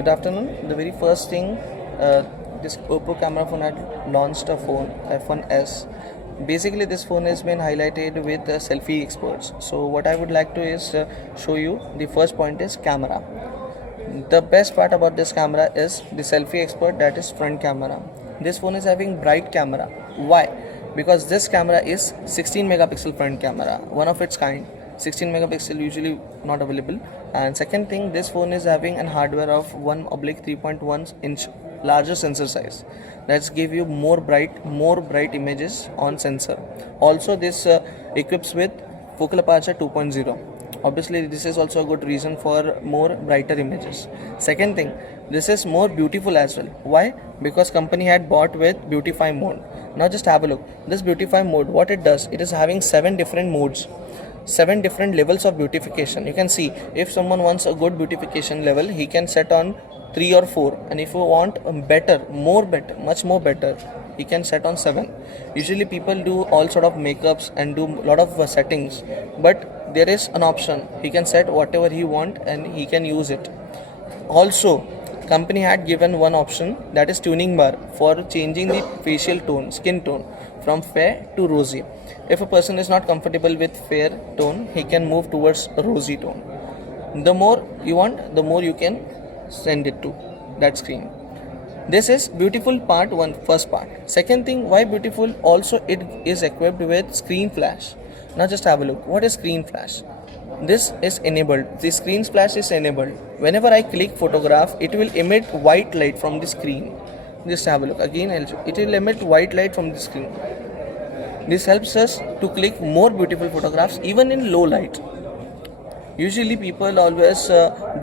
Good afternoon. The very first thing, this Oppo camera phone had launched a phone F1s. Basically, this phone has been highlighted with selfie experts. So, what I would like to is show you. The first point is camera. The best part about this camera is the selfie expert, that is front camera. This phone is having bright camera. Why? Because this camera is 16 megapixel front camera, one of its kind. 16 megapixel usually not available. And second thing, this phone is having an hardware of 1/3.1 inch larger sensor size. Let's give you more bright images on sensor. Also, this equips with focal aperture 2.0. Obviously, this is also a good reason for more brighter images. Second thing, this is more beautiful as well. Why? Because company had bought with beautify mode. Now just have a look. This beautify mode, what it does, it is having 7 different modes, 7 different levels of beautification. You can see if someone wants a good beautification level, he can set on 3 or 4, and if you want much more better, he can set on 7. Usually people do all sort of makeups and do a lot of settings, but there is an option. He can set whatever he want and he can use it. Also, company had given one option, that is tuning bar, for changing the facial tone, skin tone from fair to rosy. If a person is not comfortable with fair tone, he can move towards rosy tone. The more you want, the more you can send it to that screen. This is beautiful part one, first part. Second thing, why beautiful? Also, it is equipped with screen flash. Now just have a look. What is screen flash? This is enabled. The screen flash is enabled. Whenever I click photograph, it will emit white light from the screen. Just have a look. Again, it will emit white light from the screen. This helps us to click more beautiful photographs even in low light. Usually people always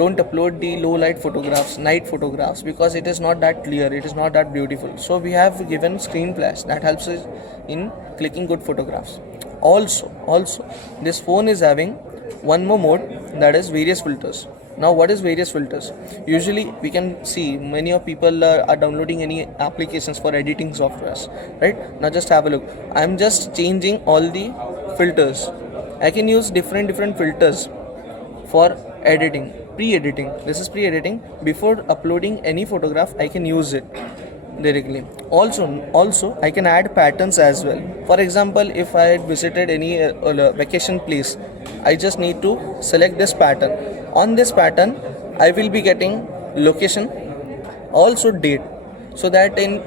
don't upload the low light photographs, night photographs, because it is not that clear, it is not that beautiful. So we have given screen flash that helps us in clicking good photographs. Also, this phone is having one more mode, that is various filters. Now what is various filters? Usually we can see many of people are downloading any applications for editing softwares, right? Now just have a look. I am just changing all the filters. I can use different filters for editing, pre-editing. This is pre-editing. Before uploading any photograph, I can use it directly. Also I can add patterns as well. For example, if I had visited any vacation place, I just need to select this pattern. On this pattern, I will be getting location, also date, so that in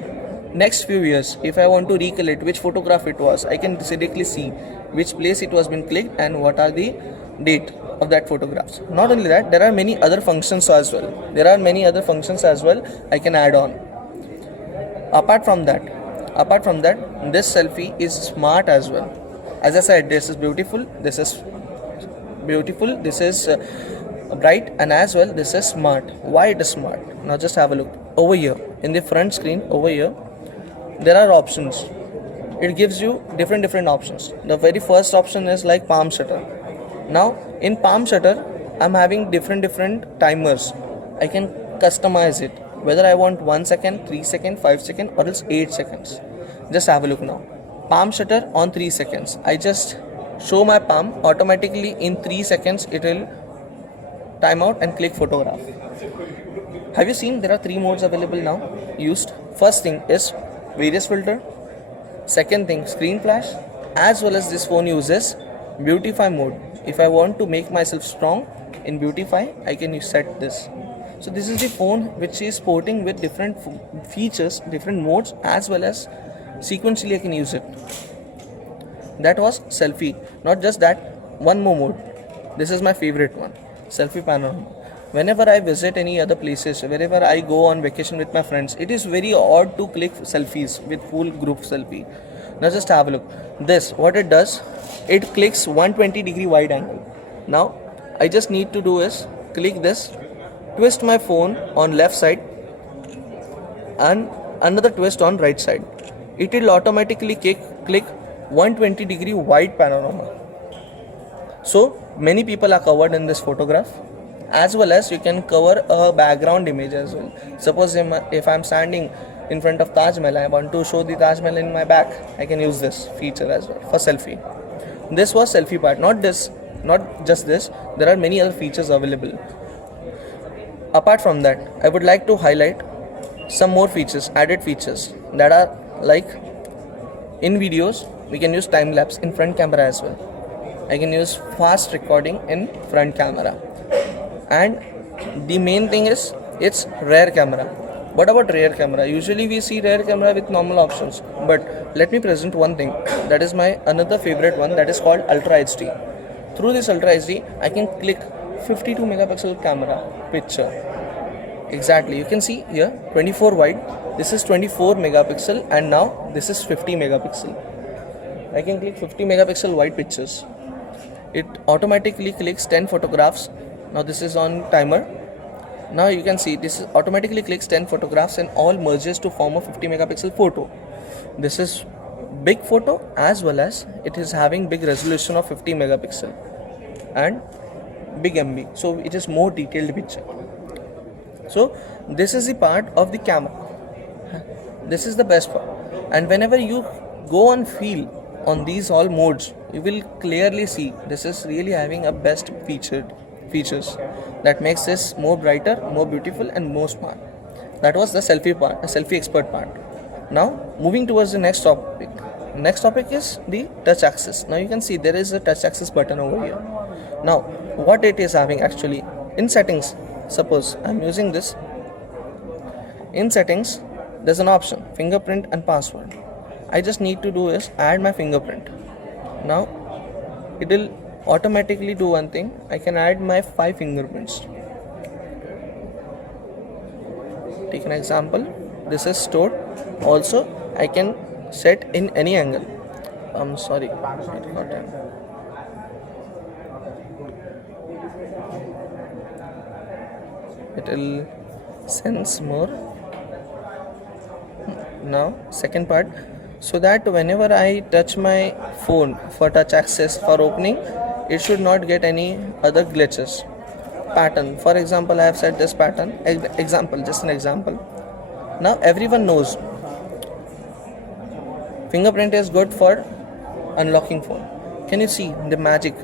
next few years, if I want to recollect which photograph it was, I can directly see which place it was been clicked and what are the date of that photographs. Not only that, there are many other functions as well. I can add on. Apart from that, this selfie is smart as well. As I said, this is beautiful, this is bright, and as well this is smart. Why it is smart? Now just have a look. Over here in the front screen, over here there are options. It gives you different options. The very first option is like palm shutter. Now in palm shutter, I'm having different timers. I can customize it, whether I want 1 second, 3 second, 5 second, or else 8 seconds. Just have a look now. Palm shutter on 3 seconds. I just show my palm, automatically in 3 seconds it will time out and click photograph. Have you seen there are 3 modes available now used? First thing is various filter. Second thing, screen flash. As well as this phone uses beautify mode. If I want to make myself strong in beautify, I can set this. So this is the phone which is sporting with different features, different modes, as well as sequentially I can use it. That was selfie. Not just that, one more mode. This is my favorite one, selfie panorama. Whenever I visit any other places, wherever I go on vacation with my friends, it is very odd to click selfies with full group selfie. Now just have a look. This, what it does, it clicks 120-degree wide angle. Now I just need to do is click this, twist my phone on left side and another twist on right side. It will automatically click 120-degree wide panorama. So many people are covered in this photograph, as well as you can cover a background image as well. Suppose if I'm standing in front of Taj Mahal, I want to show the Taj Mahal in my back, I can use this feature as well for selfie. This was selfie part, not just this, there are many other features available. Apart from that, I would like to highlight some more features, added features, that are like, in videos we can use time lapse in front camera as well. I can use fast recording in front camera, and the main thing is it's rear camera. What about rear camera? Usually we see rear camera with normal options, but let me present one thing that is my another favorite one, that is called Ultra HD. Through this Ultra HD, I can click 52 megapixel camera picture. Exactly, you can see here 24 wide, this is 24 megapixel, and now this is 50 megapixel. I can click 50 megapixel wide pictures. It automatically clicks 10 photographs. Now this is on timer. Now you can see this automatically clicks 10 photographs and all merges to form a 50 megapixel photo. This is big photo, as well as it is having big resolution of 50 megapixel and big MB, so it is more detailed picture. So this is the part of the camera. This is the best part, and whenever you go and feel on these all modes, you will clearly see this is really having a best features that makes this more brighter, more beautiful, and more smart. That was the selfie part, the selfie expert part. Now moving towards the next topic. Next topic is the touch access. Now you can see there is a touch access button over here. Now what it is having actually, in settings, suppose I'm using this, in settings there's an option fingerprint and password. I just need to do is add my fingerprint. Now it will automatically do one thing, I can add my 5 fingerprints. Take an example, this is stored. Also I can set in any angle. I'm sorry, it got time. It will sense more. Now second part, so that whenever I touch my phone for touch access for opening, it should not get any other glitches. Pattern, for example, I have set this pattern, example, just an example. Now everyone knows fingerprint is good for unlocking phone. Can you see the magic?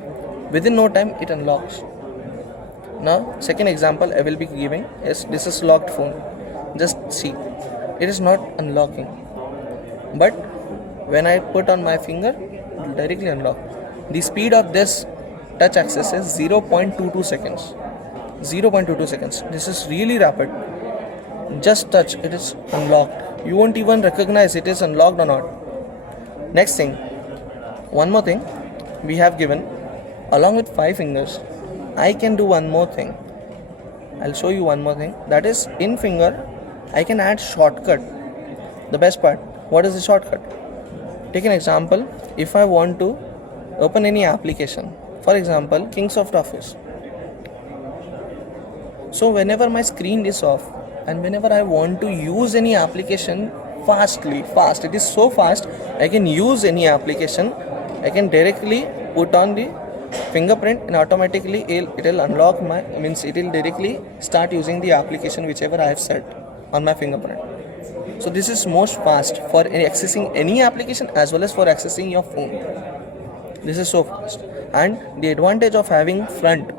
Within no time it unlocks. Now second example I will be giving is, this is locked phone. Just see, it is not unlocking, but when I put on my finger, it will directly unlock. The speed of this touch access is 0.22 seconds. 0.22 seconds. This is really rapid. Just touch, it is unlocked. You won't even recognize it is unlocked or not. Next thing, one more thing we have given, along with 5 fingers, I can do one more thing. I'll show you one more thing. That is, in finger, I can add shortcut. The best part, what is the shortcut? Take an example, if I want to open any application, for example, Kingsoft Office. So whenever my screen is off and whenever I want to use any application fast, it is so fast, I can use any application, I can directly put on the fingerprint and automatically it will unlock my, it will directly start using the application whichever I have set on my fingerprint. So this is most fast for accessing any application as well as for accessing your phone. This is so fast. And the advantage of having front,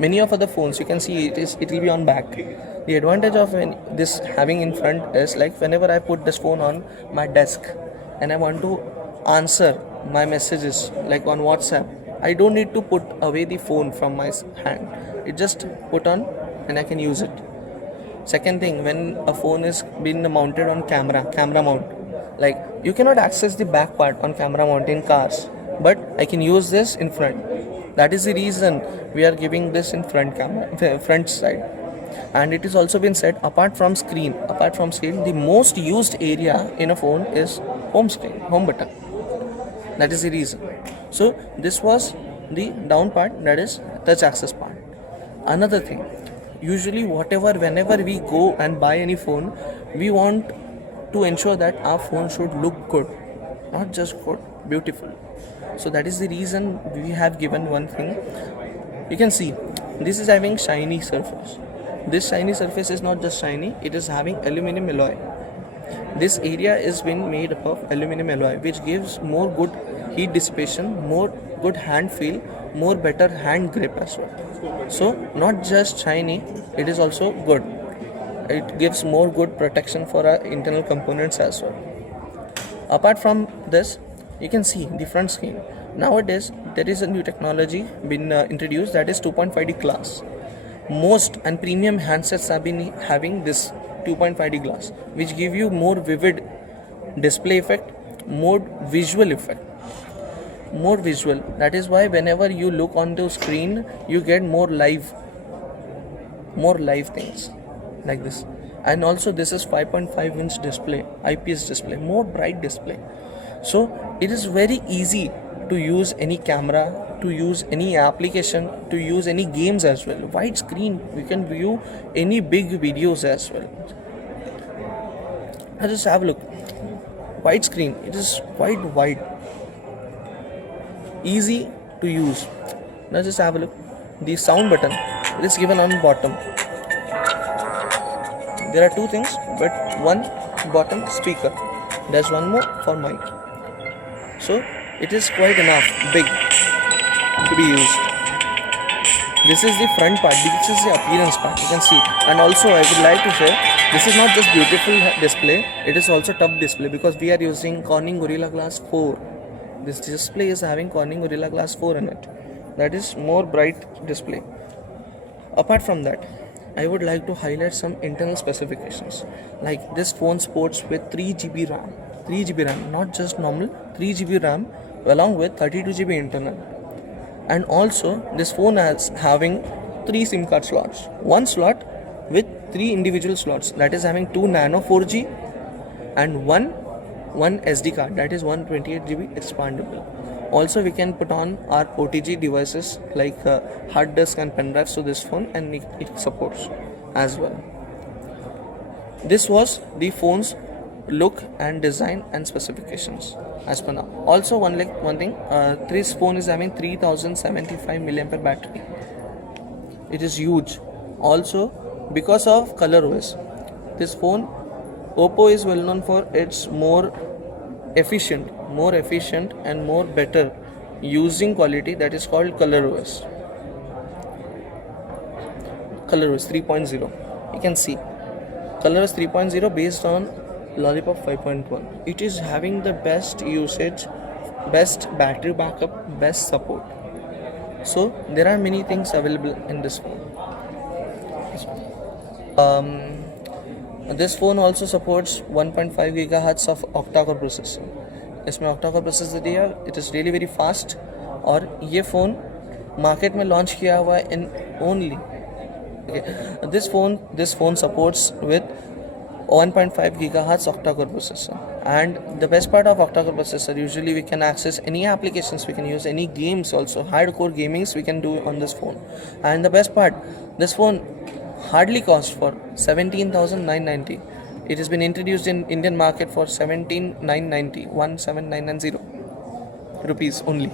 many of other phones you can see it will be on back. The advantage of this having in front is, like, whenever I put this phone on my desk and I want to answer my messages like on WhatsApp, I don't need to put away the phone from my hand. It just put on and I can use it. Second thing, when a phone is been mounted on camera mount, like, you cannot access the back part on camera mount in cars, but I can use this in front. That is the reason we are giving this in front side. And it is also been said, apart from screen, the most used area in a phone is home button. That is the reason. So this was the down part, that is touch access part. Another thing, usually whenever we go and buy any phone, we want to ensure that our phone should look good, not just good, beautiful. So that is the reason we have given one thing. You can see this is having shiny surface. This shiny surface is not just shiny, it is having aluminum alloy. This area is being made up of aluminum alloy, which gives more good heat dissipation, more good hand feel, more better hand grip as well. So not just shiny, it is also good. It gives more good protection for our internal components as well. Apart from this, you can see the front screen. Nowadays there is a new technology been introduced, that is 2.5D glass. Most and premium handsets have been having this 2.5D glass, which give you more vivid display effect, more visual effect, more visual. That is why whenever you look on the screen, you get more live things like this. And also this is 5.5-inch display, IPS display, more bright display. So it is very easy to use any camera, to use any application, to use any games as well. Wide screen, we can view any big videos as well. Now just have a look. Wide screen, it is quite wide, easy to use. Now just have a look. The sound button, it is given on bottom. There are two things, but one bottom speaker, there's one more for mic. So it is quite enough big to be used. This is the front part, this is the appearance part, you can see. And also I would like to say, this is not just beautiful display, it is also tough display, because we are using Corning Gorilla Glass 4. This display is having Corning Gorilla Glass 4 in it. That is more bright display. Apart from that, I would like to highlight some internal specifications. Like this phone supports with 3GB RAM. 3GB RAM, not just normal, 3GB RAM along with 32GB internal. And also this phone is having 3 SIM card slots. One slot with 3 individual slots, that is having 2 nano 4G and one SD card, that is 128GB expandable. Also we can put on our OTG devices like hard disk and pen drives to this phone, and it supports as well. This was the phone's look and design and specifications as per now. Also one thing, this phone is having 3075 mAh battery. It is huge. Also because of ColorOS, this phone, Oppo is well known for its more efficient and more better using quality, that is called ColorOS 3.0. You can see ColorOS 3.0 based on Lollipop 5.1. It is having the best usage, best battery backup, best support. So there are many things available in this phone. This phone also supports 1.5 GHz of octa-core processor. इसमें octa-core processor दिया, it is really very fast. और ये phone market में launch किया हुआ है in only. This phone supports with 1.5 GHz octa-core processor. And the best part of octa-core processor, usually we can access any applications, we can use any games also, hardcore gamings we can do on this phone. And the best part, this phone hardly cost for 17,990. It has been introduced in Indian market for 17,990 rupees only.